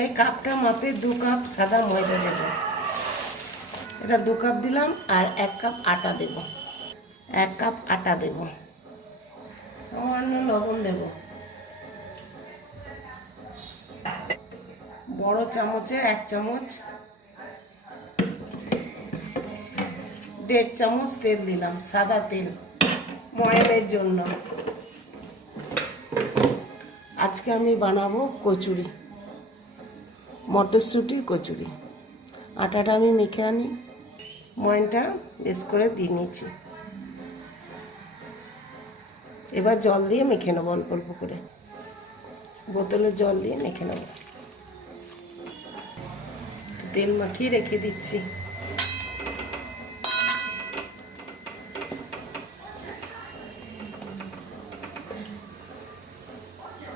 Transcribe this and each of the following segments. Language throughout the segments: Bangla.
এই কাপটা মাপে দু কাপ সাদা ময়দা দেব এটা দু কাপ দিলাম আর এক কাপ আটা দেব। এক কাপ আটা দেব। সামান্য লবণ দেব। বড় চামচে এক চামচ, দেড় চামচ তেল দিলাম, সাদা তেল ময়ামের জন্য। আজকে আমি বানাবো কচুরি। মটরশুঁটির কচুরি। আটাটা আমি মেখে আনি। ময়নটা বেশ করে দিয়ে নিচ্ছি এবার জল দিয়ে মেখে নেব অল্প অল্প করে। বোতলে জল দিয়ে মেখে নেব। তেল মাখিয়ে রেখে দিচ্ছি।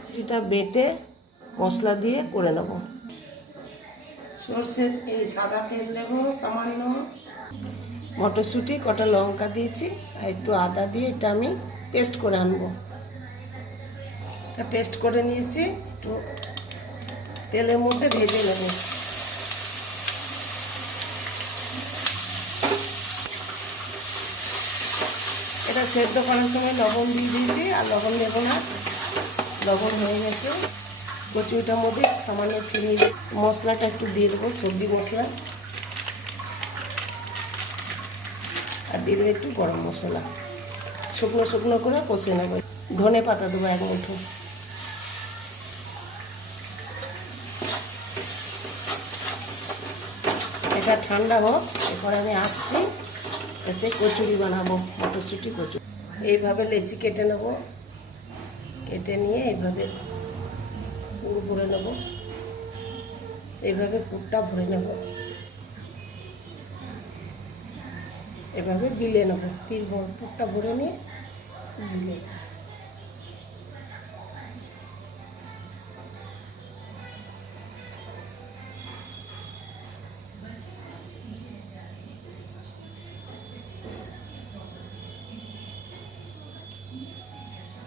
রুটিটা বেটে মশলা দিয়ে করে নেব। সর্ষের এই সাদা তেল দেব, সামান্য। মটরশুঁটি, কটা লঙ্কা দিয়েছি, আর একটু আদা দিয়ে এটা আমি পেস্ট করে আনব। এটা পেস্ট করে নিয়েছি, একটু তেলের মধ্যে ভেজে নেব। এটা সেদ্ধ করার সময় লবণ দিয়ে দিয়েছি, আর লবণ দেবো না, লবণ হয়ে গেছে। কচুরিটার মধ্যে সামান্য চিনি মশলাটা একটু দিয়ে দেবো, সবজি মশলা। আর দিয়ে দেবো একটু গরম মশলা। শুকনো শুকনো করে কষে নেব। ধনে পাতা দেবো এক মুঠো। এটা ঠান্ডা হোক, এরপরে আমি আসছি, এসে কচুরি বানাবো, মটরশুঁটি কচুরি। এইভাবে লেচি কেটে নেব। কেটে নিয়ে এইভাবে পুর ভরে নেব। এইভাবে পুরটা ভরে নেব। এভাবে বিলে নেব। তিল পুরটা ভরে নিয়ে বিলে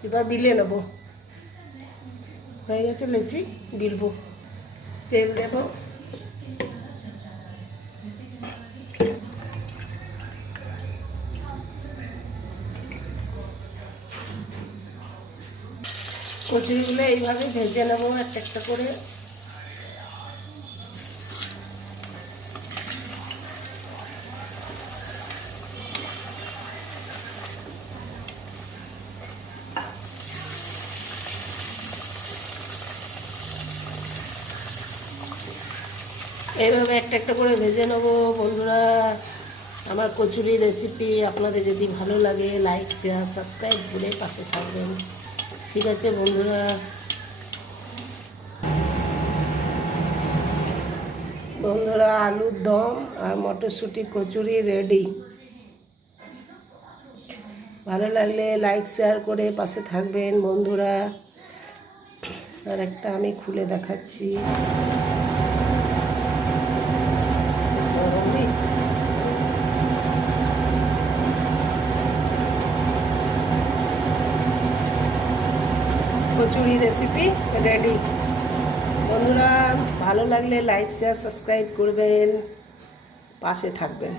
এবার বিলে নেব। হয়ে গেছে লেচি গিলব। তেল দেব। কচুরিগুলো এইভাবে ভেজে নেব একটা একটা করে। এইভাবে একটা একটা করে ভেজে নেব। বন্ধুরা, আমার কচুরি রেসিপি আপনাদের যদি ভালো লাগে লাইক শেয়ার সাবস্ক্রাইব করে পাশে থাকবেন। ঠিক আছে বন্ধুরা। বন্ধুরা, আলুর দম আর মটরশুঁটি কচুরি রেডি ভালো লাগলে লাইক শেয়ার করে পাশে থাকবেন বন্ধুরা। আর একটা আমি খুলে দেখাচ্ছি। কচুরি রেসিপি রেডি বন্ধুরা ভালো লাগলে লাইক শেয়ার সাবস্ক্রাইব করবেন। পাশে থাকবেন।